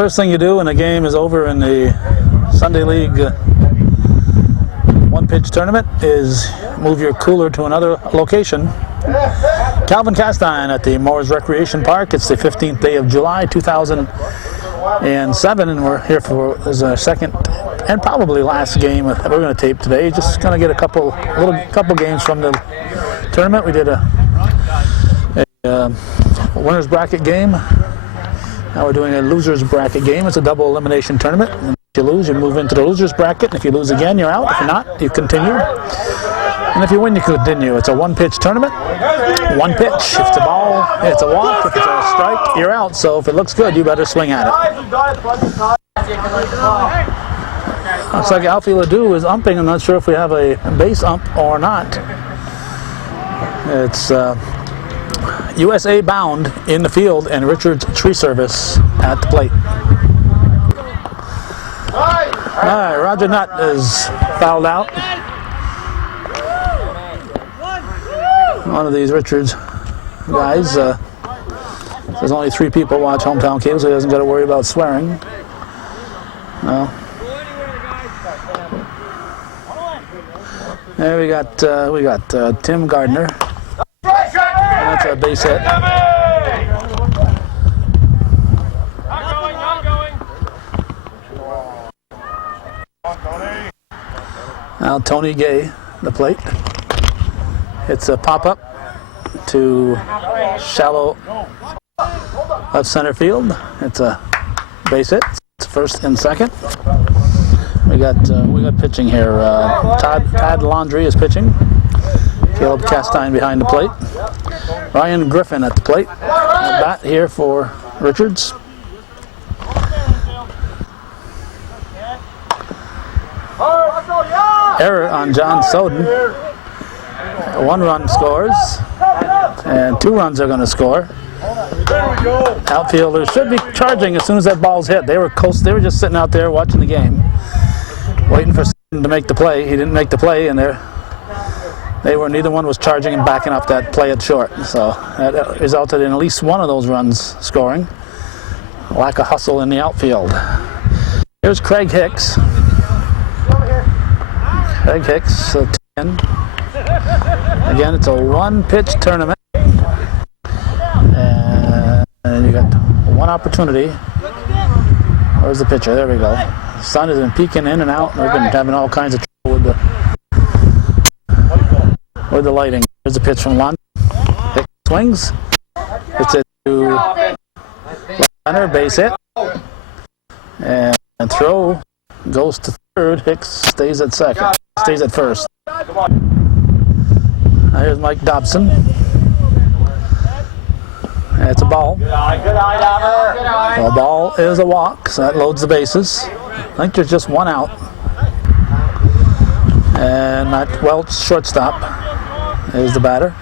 First thing you do when a game is over in the Sunday League one-pitch tournament is move your cooler to another location. Calvin Castine at the Moores Recreation Park. It's the 15th day of July, 2007, and we're here for our second and probably last game that we're going to tape today. Just going to get a couple games from the tournament. We did a winner's bracket game. Now we're doing a loser's bracket game. It's a double elimination tournament. And if you lose, you move into the loser's bracket. And if you lose again, you're out. If you're not, you continue. And if you win, you continue. It's a one-pitch tournament. One pitch. If it's a ball, it's a walk. If it's a strike, you're out. So if it looks good, you better swing at it. Looks like Alfie Ledoux is umping. I'm not sure if we have a base ump or not. It's USA Bound in the field and Richards Tree Service at the plate. All right, Roger Nutt is fouled out. One of these Richards guys. There's only 3 people watch Hometown Cable, so he doesn't got to worry about swearing. No. There we got Tim Gardner. That's a base hit. Now Tony Gay, the plate. It's a pop-up to shallow left center field. It's a base hit. It's first and second. We got pitching here. Todd Laundrie is pitching. Caleb Castine behind the plate. Ryan Griffin at the plate. At bat here for Richards. Error on John Soden. 1 run scores, and 2 runs are going to score. Outfielders should be charging as soon as that ball's hit. They were close. They were just sitting out there watching the game, waiting for Soden to make the play. He didn't make the play, and neither one was charging and backing up that play at short. So that resulted in at least one of those runs scoring. Lack of hustle in the outfield. Here's Craig Hicks. Craig Hicks, 10. Again, it's a one-pitch tournament. And you got one opportunity. Where's the pitcher? There we go. The sun has been peeking in and out. We've been having all kinds of trouble with the lighting. Here's the pitch from Lund. Hicks swings. It's it to left center, base hit. And throw goes to third. Hicks stays at second. Stays at first. Now here's Mike Dobson. It's a ball. The ball is a walk, so that loads the bases. I think there's just 1 out. And Matt Welch, shortstop, is the batter.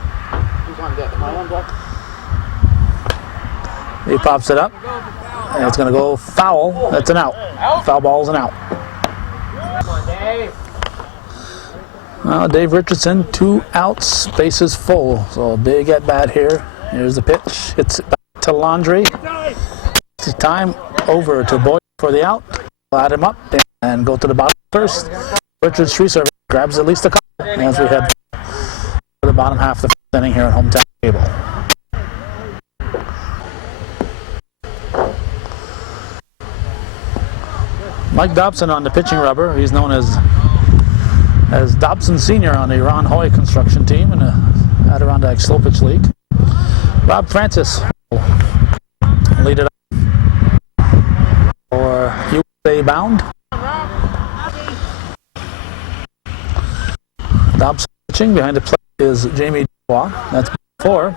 He pops it up, and it's going to go foul. That's an out. Foul ball's an out. Well, Dave Richardson, 2 outs, bases full. So big at bat here. Here's the pitch. It's back to Laundrie. It's time over to Boyd for the out. Add him up and go to the bottom first. Richards Tree Service grabs at least a couple as we head to the bottom half of the first inning here on Hometown Cable. Mike Dobson on the pitching rubber. He's known as Dobson Sr. on the Ron Hoy construction team in the Adirondack Slow Pitch League. Rob Francis will lead it up for USA Bound. Dobson pitching. Behind the plate is Jamie Dubois. That's 4.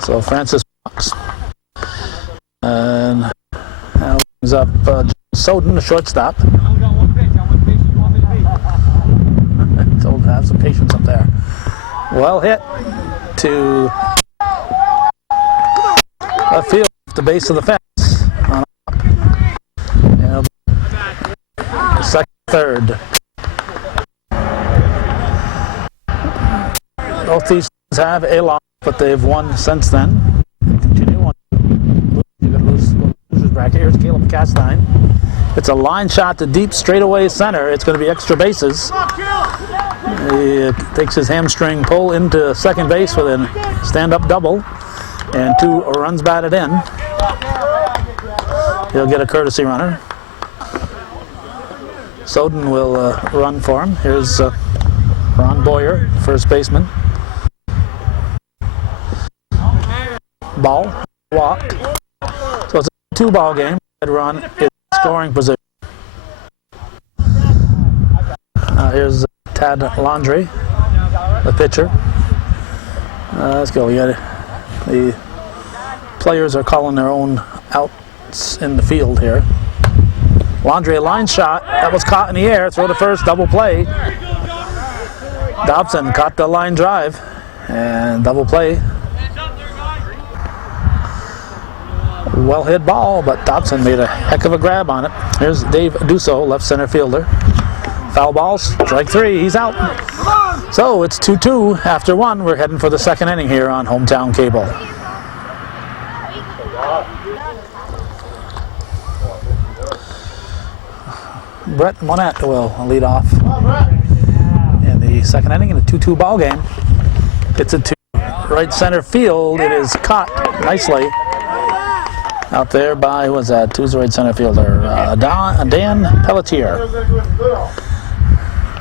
So Francis walks. And now brings up Soden, the shortstop. Told to have some patience up there. Well hit to left field, the base of the fence. And second, third. Both these teams have a loss, but they've won since then. Continue on. You're going to lose bracket. Here's Caleb Castine. It's a line shot to deep straightaway center. It's going to be extra bases. He takes his hamstring pull into second base with a stand-up double, and 2 runs batted in. He'll get a courtesy runner. Soden will run for him. Here's Ron Boyer, first baseman. Ball, walk. So it's a 2-ball game. Ron is scoring position. Here's Tad Landry, the pitcher. Let's go. The players are calling their own outs in the field here. Landry, a line shot. That was caught in the air. Throw to first, double play. Dobson caught the line drive and double play. Well hit ball, but Dobson made a heck of a grab on it. Here's Dave Dusso, left center fielder. Foul ball, strike 3, he's out. So it's 2-2 after 1. We're heading for the second inning here on Hometown Cable. Brett Monette will lead off in the second inning in a 2-2 ball game. It's a 2 right center field. It is caught nicely out there by, who's that? Who's the right center fielder? Dan Pelletier.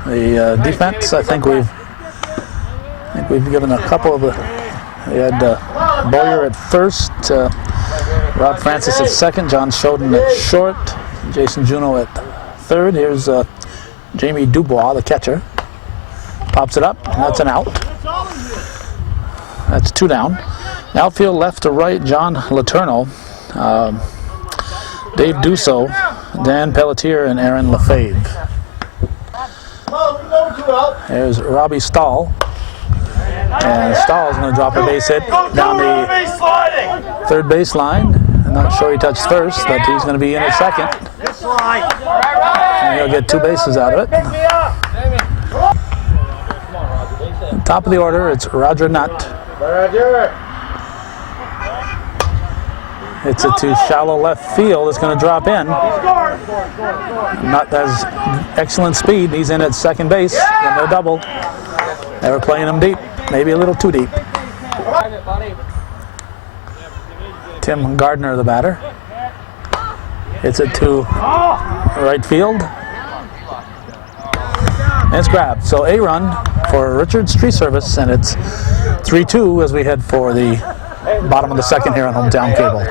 The defense, I think we've given a couple of the. We had Boyer at first, Rod Francis at second, John Schoden at short, Jason Juneau at third. Here's Jamie Dubois, the catcher. Pops it up, and that's an out. That's 2 down. Outfield left to right, John Letourneau, Dave Dusso, Dan Pelletier, and Aaron Lefebvre. There's Robbie Stahl. And Stahl's going to drop a base hit down the third base line. I'm not sure he touched first, but he's going to be in at second. And he'll get 2 bases out of it. Top of the order, it's Roger Nutt. It's a to shallow left field. It's going to drop in. Nutt has excellent speed. He's in at second base. And no double. They were playing him deep. Maybe a little too deep. Tim Gardner, the batter. It's a to right field. And it's grabbed. So a run for Richards Tree Service, and it's 3-2 as we head for the bottom of the second here on Hometown Cable.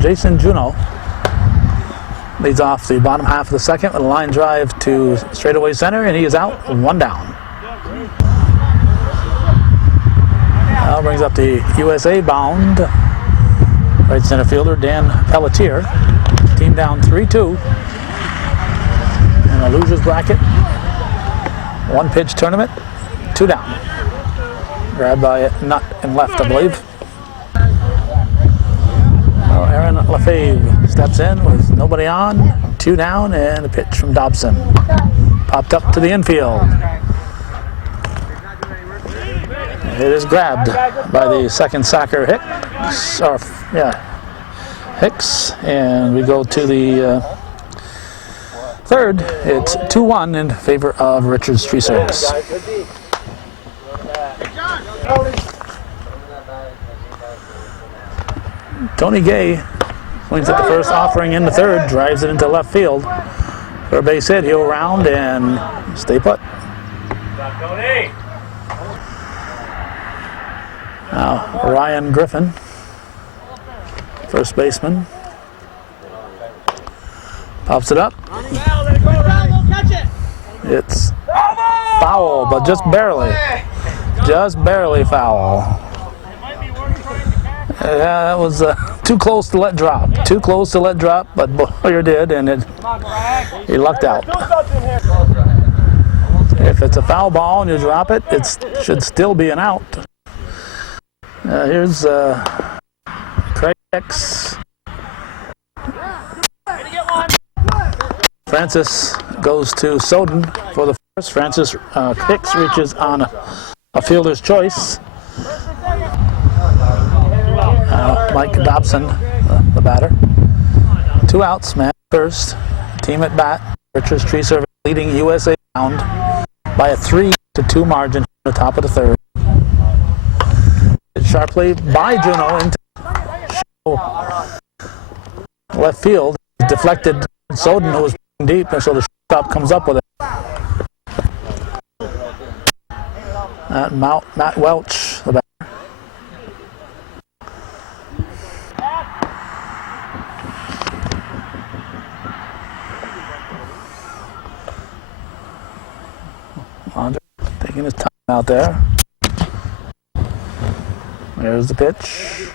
Jason Juneau leads off the bottom half of the second with a line drive to straightaway center, and he is out, 1 down. Now brings up the USA bound right center fielder Dan Pelletier. Team down 3-2 in a loser's bracket. 1-pitch tournament, 2 down. Grabbed by Nutt and left, I believe. Well, Aaron Lefebvre steps in with nobody on, 2 down, and a pitch from Dobson. Popped up to the infield. It is grabbed by the second sacker, Hicks, and we go to the third. It's 2-1 in favor of Richards Tree Service. Tony Gay swings at the first offering in the third, drives it into left field for a base hit. He'll round and stay put. Now Ryan Griffin, first baseman, pops it up. It's foul, but just barely foul. Yeah, that was too close to let drop. But Boyer did, and he lucked out. If it's a foul ball and you drop it, it should still be an out. Here's Craig Hicks. Francis goes to Soden for the first. Francis Hicks reaches on a fielder's choice. Mike Dobson, the batter. 2 outs, man first. Team at bat. Richards Tree Service leading USA Bound by a 3-2 margin at the top of the third. Sharply by Juneau into left field. Deflected Soden, who was deep, and so the shortstop comes up with it. Matt Welch, the batter. Andre taking his time out there. There's the pitch.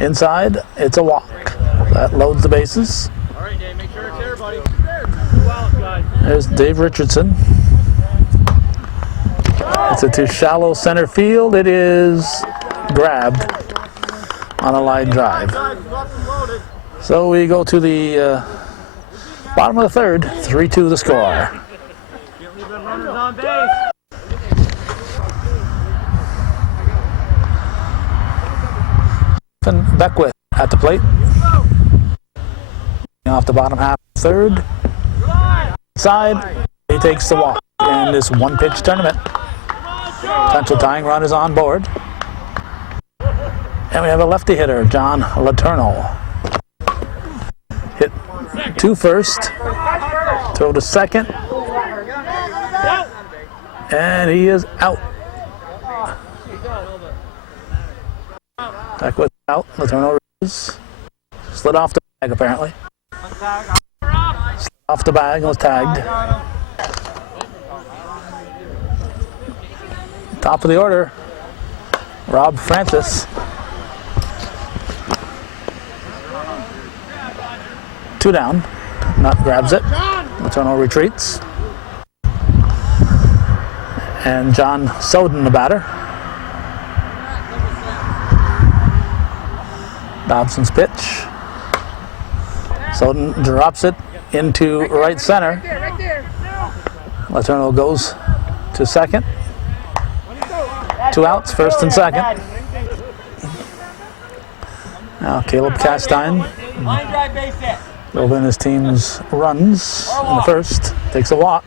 Inside, it's a walk. That loads the bases. All right, Dave, make sure it's there, buddy. There's Dave Richardson. It's a to shallow center field. It is grabbed on a line drive. So we go to the bottom of the third. 3-2 the score. Runners on base. Beckwith at the plate. Off the bottom half of the third. Side, he takes the walk in this one-pitch tournament. Potential tying run is on board. And we have a lefty hitter, John Letourneau. Hit 2 first, throw to second, and he is out. Beckwith out, Letourneau is slid off the bag apparently. Slid off the bag and was tagged. Top of the order, Rob Francis. 2 down. Nutt grabs it. Letourneau retreats. And John Soden, the batter. Dobson's pitch. Soden drops it into right center. Letourneau goes to second. 2 outs, first and second. Now Caleb Castine drove in his team's runs in the first. Takes a walk.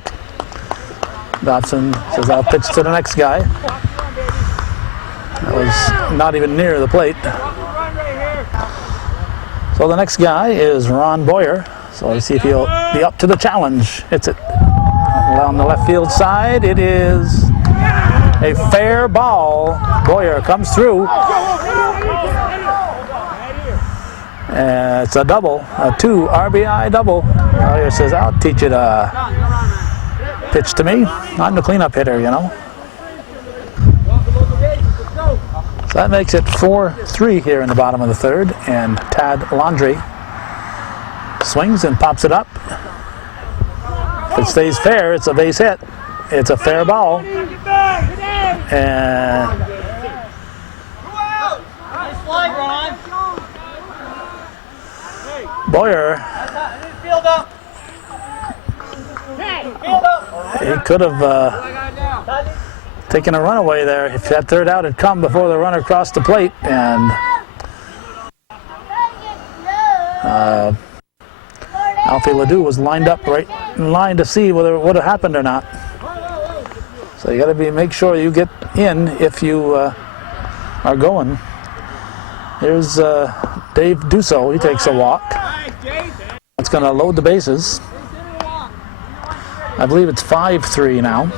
Dobson says, I'll pitch to the next guy. That was not even near the plate. So the next guy is Ron Boyer. So let's see if he'll be up to the challenge. Hits it on the left field side. It is a fair ball. Boyer comes through. It's a double, a 2 RBI double. Boyer says, I'll teach you to pitch to me. I'm the cleanup hitter, you know. So that makes it 4-3 here in the bottom of the third. And Tad Laundrie swings and pops it up. If it stays fair, it's a base hit. It's a fair ball. And Boyer, he could have taken a runaway there if that third out had come before the runner crossed the plate. And Alfie Ledoux was lined up right in line to see whether it would have happened or not. So you got to make sure you get in if you are going. Here's Dave Dussault. He takes a walk. That's going to load the bases. I believe it's 5-3 now.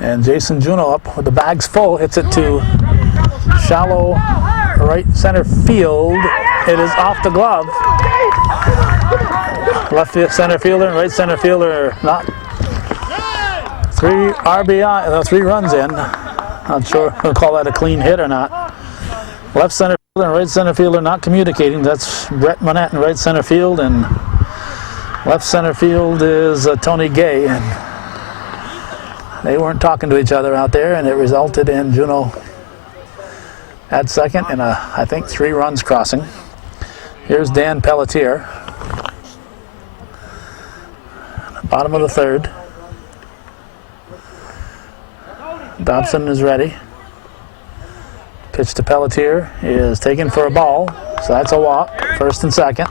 And Jason Juneau up with the bags full. Hits it to shallow right center field. It is off the glove. Left center fielder and right center fielder not. 3 RBI, 3 runs in. Not sure if we'll call that a clean hit or not. Left center fielder and right center fielder not communicating. That's Brett Monette in right center field, and left center field is Tony Gay. And they weren't talking to each other out there, and it resulted in Juneau at second and I think 3 runs crossing. Here's Dan Pelletier. Bottom of the third. Dobson is ready. Pitch to Pelletier is taken for a ball, so that's a walk, first and second.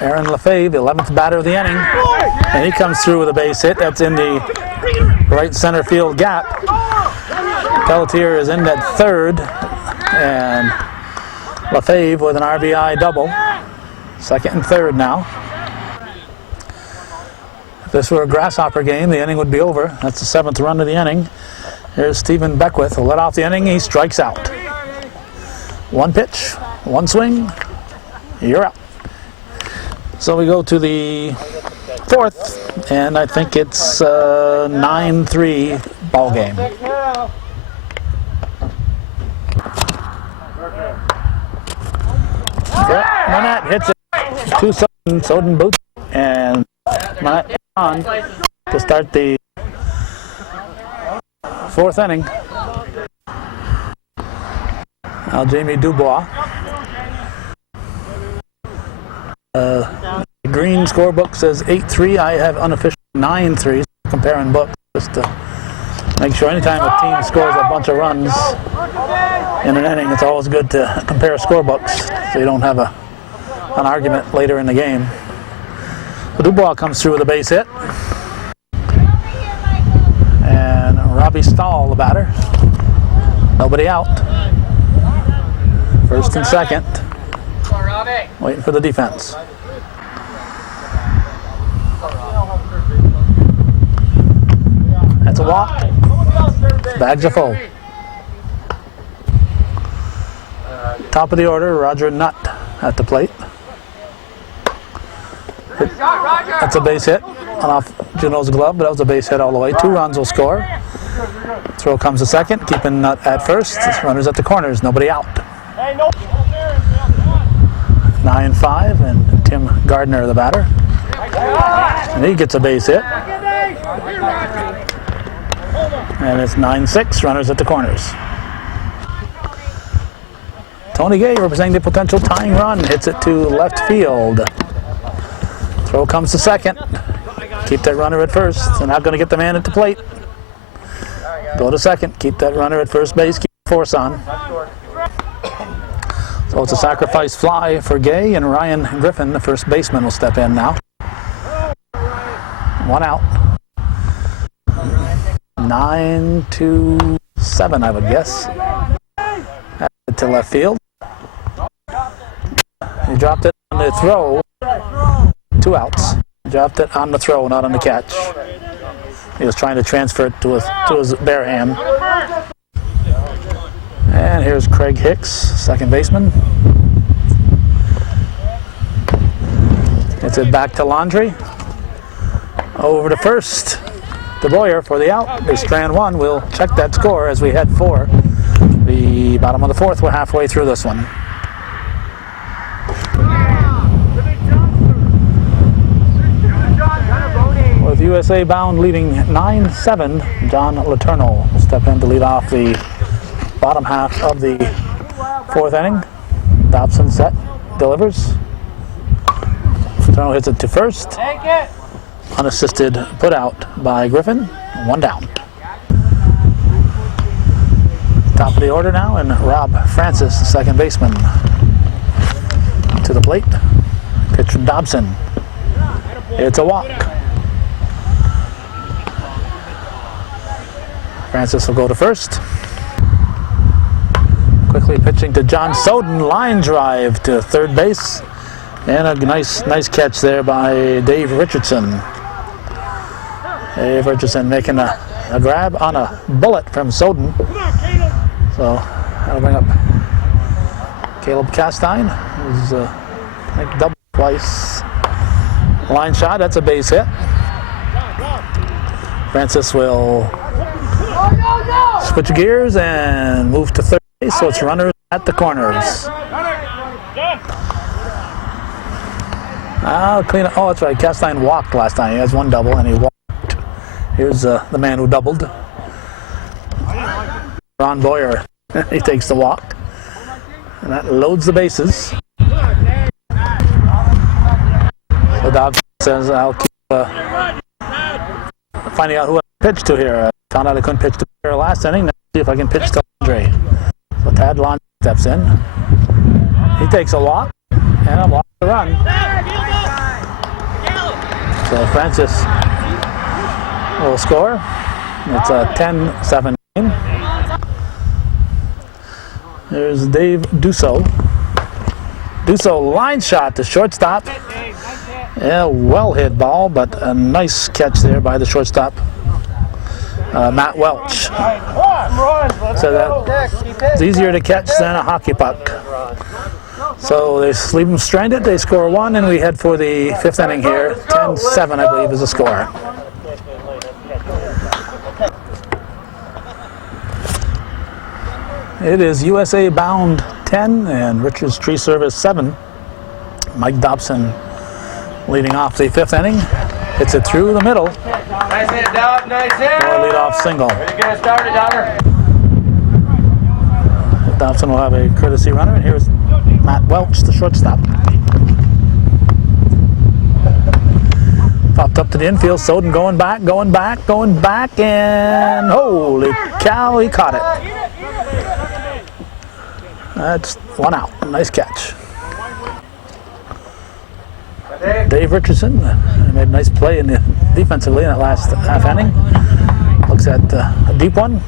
Aaron Lefebvre, 11th batter of the inning, and he comes through with a base hit. That's in the right center field gap. Pelletier is in at third, and Lefebvre with an RBI double. Second and third now. If this were a Grasshopper game, the inning would be over. That's the 7th run of the inning. Here's Stephen Beckwith, who led off the inning. He strikes out. One pitch, one swing, you're out. So we go to the 4th, and I think it's 9-3 ball game. Monette hits it to Soden. Soden boots, and Monette on to start the 4th inning. Now Jamie Dubois. The green scorebook says 8-3. I have unofficial 9-3. Comparing books just to make sure anytime a team scores a bunch of runs in an inning, it's always good to compare scorebooks so you don't have an argument later in the game. So Dubois comes through with a base hit. And Robbie Stahl, the batter. Nobody out. First and second. Waiting for the defense. That's a walk. Bags are full. Top of the order, Roger Nutt at the plate. That's a base hit off Juneau's glove, but that was a base hit all the way. 2 runs will score. Throw comes to second, keeping Nutt at first. Runners at the corners, nobody out. 9-5, and Tim Gardner, the batter. And he gets a base hit. And it's 9-6, runners at the corners. Tony Gay, representing the potential tying run, hits it to left field. Throw comes to second. Keep that runner at first. They're not going to get the man at the plate. Go to second. Keep that runner at first base. Keep the force on. So it's a sacrifice fly for Gay, and Ryan Griffin, the first baseman, will step in now. 1 out. 9-7, I would guess. To left field. He dropped it on the throw. 2 outs. Dropped it on the throw, not on the catch. He was trying to transfer it to his bare hand. And here's Craig Hicks, second baseman. It's it back to Landry. Over to first. De Boyer for the out. There's strand 1. We'll check that score as we head for the bottom of the 4th. We're halfway through this one. With USA Bound leading 9-7, John Letourneau will step in to lead off the bottom half of the 4th inning. Dobson set, delivers. Letourneau hits it to first. Unassisted put out by Griffin. 1 down. Top of the order now, and Rob Francis, the second baseman, to the plate. Pitch from Dobson. It's a walk. Francis will go to first. Quickly pitching to John Soden. Line drive to third base. And a nice catch there by Dave Richardson. Dave Richardson making a grab on a bullet from Soden. So that'll bring up Caleb Castine, who's I think double twice. Line shot, that's a base hit. Francis will switch gears and move to third base, so it's runners at the corners. I'll clean up. Oh, that's right. Castine walked last time. He has 1 double, and he walked. Here's the man who doubled. Ron Boyer. He takes the walk. And that loads the bases. So Dobbs says, I'll keep finding out who I pitch to here. Found out I couldn't pitch to her last inning. Let's see if I can pitch to Andre. So Tad Laundrie steps in. He takes a walk and a walk to run. So Francis will score. It's a 10-7 game. There's Dave Dussault. Dussault line shot to shortstop. Yeah, well hit ball, but a nice catch there by the shortstop, Matt Welch. So that's easier to catch than a hockey puck. So they leave them stranded, they score one, and we head for the fifth inning here. 10-7, I believe, is the score. It is USA bound 10 and Richards Tree Service 7. Mike Dobson leading off the fifth inning. Hits it through the middle. Nice hit, Dob. Nice hit. For a leadoff single. Way to get it started, Donner. Dobson will have a courtesy runner, and here's Matt Welch, the shortstop. Popped up to the infield. Soden going back, and holy cow, he caught it. That's one out. Nice catch. Dave Richardson made a nice play defensively in that last half inning. Looks at a deep one.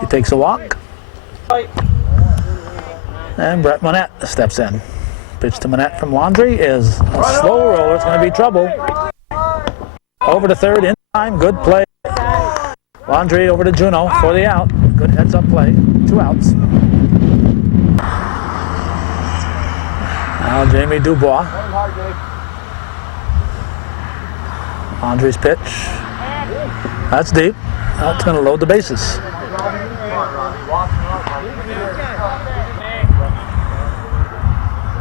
He takes a walk. And Brett Monette steps in. Pitch to Monette from Laundrie is a slow roller. It's going to be trouble. Over to third in time. Good play. Laundrie over to Juneau for the out. Good heads-up play. 2 outs. Now Jamie Dubois. Laundrie's pitch. That's deep. That's going to load the bases.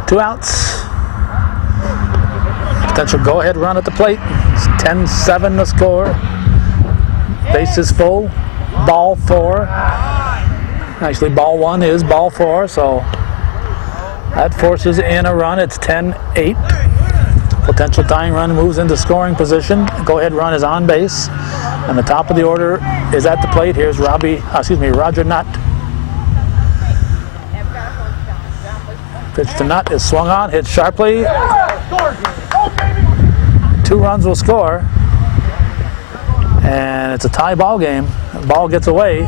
Two outs. Potential go-ahead run at the plate. It's 10-7 the score. Bases full. Ball 4. Actually, ball 1 is ball 4, so that forces in a run. It's 10-8. Potential tying run moves into scoring position. Go-ahead run is on base. And the top of the order is at the plate. Here's Roger Nutt. Pitch to Nutt is swung on, hit sharply. 2 runs will score. And it's a tie ball game. The ball gets away.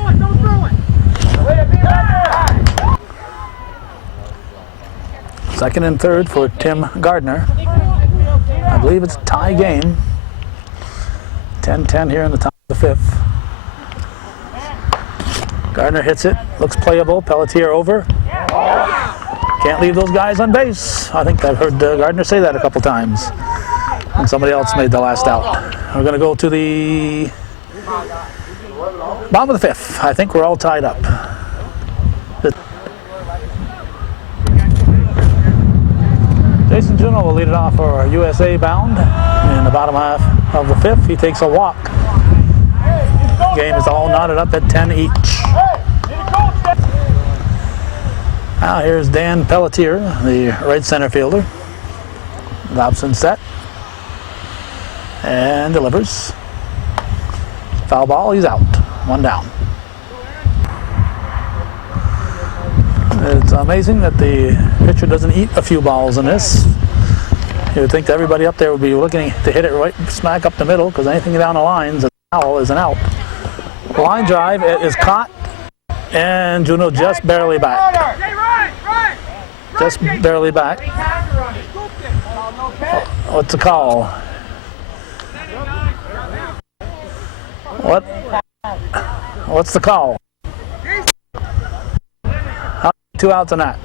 Second and third for Tim Gardner. I believe it's a tie game. 10-10 here in the top of the fifth. Gardner hits it. Looks playable. Pelletier over. Can't leave those guys on base. I think I've heard Gardner say that a couple times. And somebody else made the last out. We're going to go to the bottom of the fifth. I think we're all tied up. Jason Juneau will lead it off for USA bound in the bottom half of the fifth. He takes a walk. Game is all knotted up at 10 each. Now here's Dan Pelletier, the right center fielder. Dobson set and delivers. Foul ball, he's out. 1 down. It's amazing that the pitcher doesn't eat a few balls in this. You would think that everybody up there would be looking to hit it right smack up the middle, because anything down the lines, a foul is an out. Line drive is caught, and Juneau just barely back. Just barely back. What's the call? What's the call? 2 outs on that.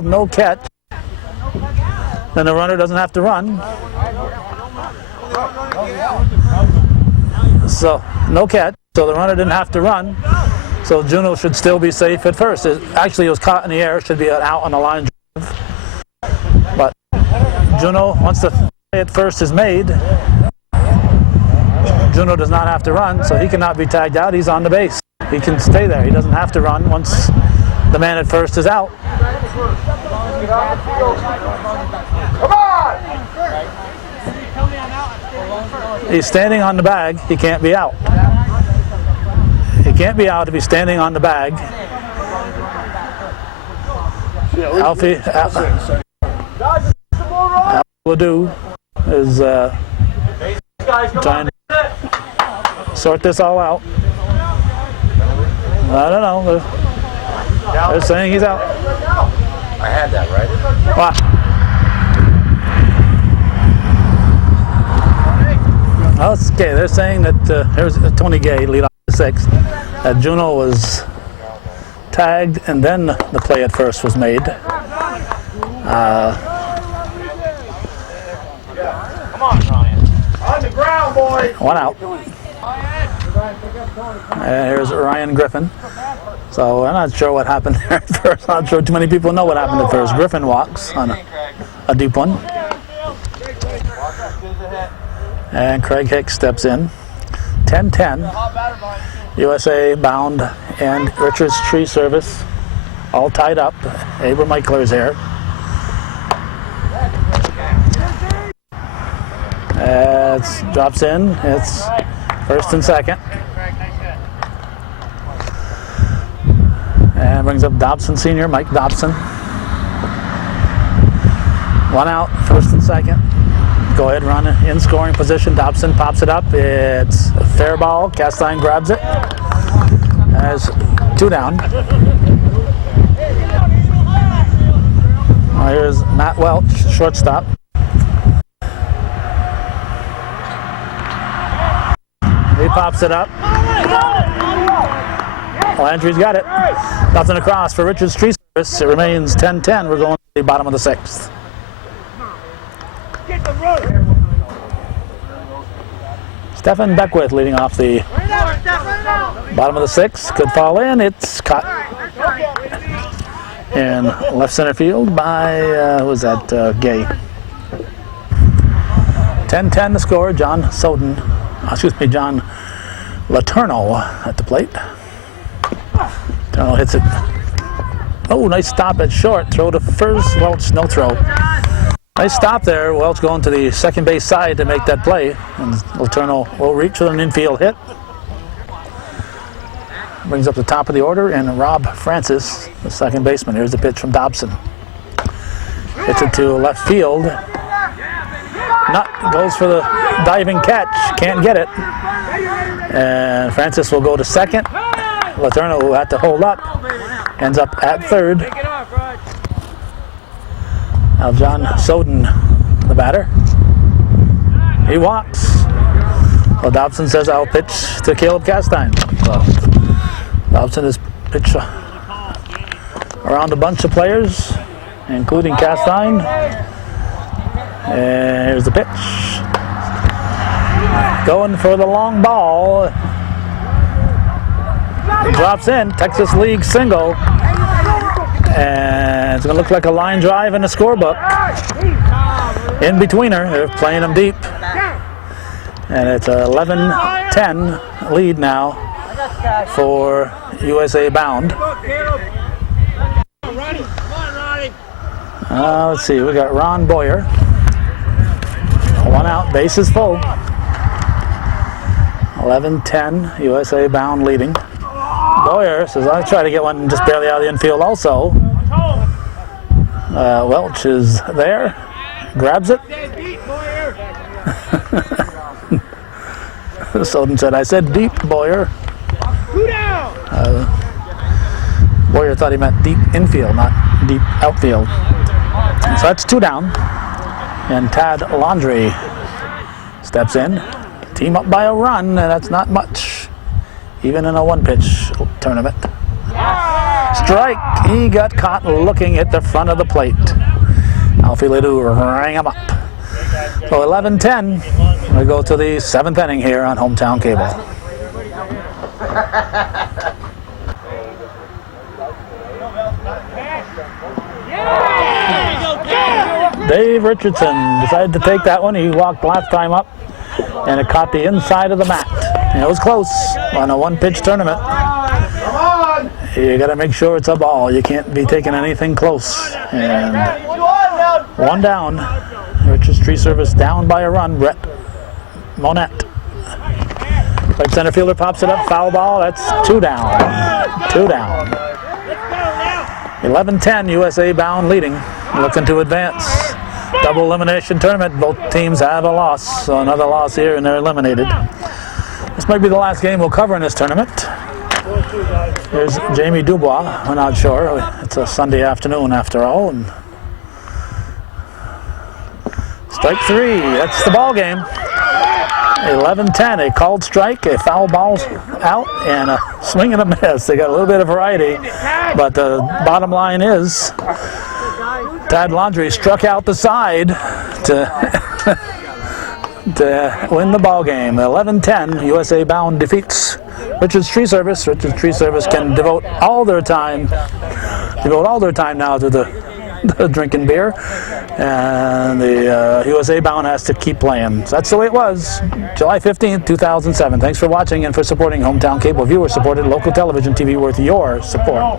No catch. Then the runner doesn't have to run. So no catch. So the runner didn't have to run. So Juneau should still be safe at first. It was caught in the air. Should be an out on the line drive. But Juneau, once the play at first is made, Juneau does not have to run, so he cannot be tagged out. He's on the base. He can stay there. He doesn't have to run once The man at first is out. Come on! He's standing on the bag. He can't be out. He can't be out if he's standing on the bag. Alfie will do is trying to sort this all out. I don't know. They're saying he's out. I had that, right? Wow. Okay, they're saying that here's Tony Gay, lead off the 6th. That Juno was tagged and then the play at first was made. Come on, Ryan. On the ground, boy. One out. And here's Ryan Griffin. So I'm not sure what happened there at first. Not sure too many people know what happened at first. Griffin walks on a deep one. And Craig Hicks steps in. 10-10. USA bound and Richards Tree Service all tied up. Abram Eichler's here. It drops in. It's first and second. And brings up Dobson Sr., Mike Dobson. One out, first and second. Go ahead, run in scoring position. Dobson pops it up. It's a fair ball. Castine grabs it. Has 2 down. Here's Matt Welch, shortstop. He pops it up. Landry's got it. Nothing across for Richards Tree Service. It remains 10-10. We're going to the bottom of the 6th. Stefan Beckwith leading off the bottom of the 6th. Could fall in. It's caught in left center field by, who was that, Gay. 10-10 the score. John Letourneau at the plate. Letourneau hits it. Oh, nice stop at short. Throw to first. Welch, no throw. Nice stop there. Welch going to the second base side to make that play. And Letourneau will reach with an infield hit. Brings up the top of the order, and Rob Francis, the second baseman. Here's the pitch from Dobson. Hits it to left field. Nutt goes for the diving catch. Can't get it. And Francis will go to second. Letourneau, who had to hold up, ends up at third. Now John Soden, the batter. He walks. Well, Dobson says, I'll pitch to Caleb Castine. So Dobson has pitched around a bunch of players, including Castine. And here's the pitch. Going for the long ball. It drops in. Texas League single. And it's going to look like a line drive in the scorebook. In betweener. They're playing them deep. And it's an 11-10 lead now for USA bound. Let's see. We got Ron Boyer. One out. Base is full. 11-10, USA bound leading. Boyer says, I'll try to get one just barely out of the infield also. Welch is there, grabs it. Soden said, I said deep, Boyer. Boyer thought he meant deep infield, not deep outfield. So that's 2 down. And Tad Laundrie steps in. Team up by a run, and that's not much, even in a one-pitch tournament. Strike! He got caught looking at the front of the plate. Alfie Ledoux rang him up. So 11-10. We go to the 7th inning here on Hometown Cable. Dave Richardson decided to take that one. He walked last time up, and it caught the inside of the mat. And it was close on a one-pitch tournament. You got to make sure it's a ball. You can't be taking anything close. And one down. Richards Tree Service down by a run. Brett Monette. Right center fielder pops it up. Foul ball. That's 2 down. 2 down. 11-10. USA Bound leading. Looking to advance. Double elimination tournament. Both teams have a loss. So another loss here and they're eliminated. This might be the last game we'll cover in this tournament. Here's Jamie Dubois. We're not sure. It's a Sunday afternoon after all. And strike 3. That's the ball game. 11-10. A called strike, a foul ball out, and a swing and a miss. They got a little bit of variety, but the bottom line is Tad Laundrie struck out the side to to win the ball game. 11-10. USA Bound defeats Richards Tree Service. Richards Tree Service can devote all their time now to the drinking beer, and the USA Bound has to keep playing. So that's the way it was. July 15th, 2007. Thanks for watching and for supporting Hometown Cable. Viewer supported local television TV worth your support.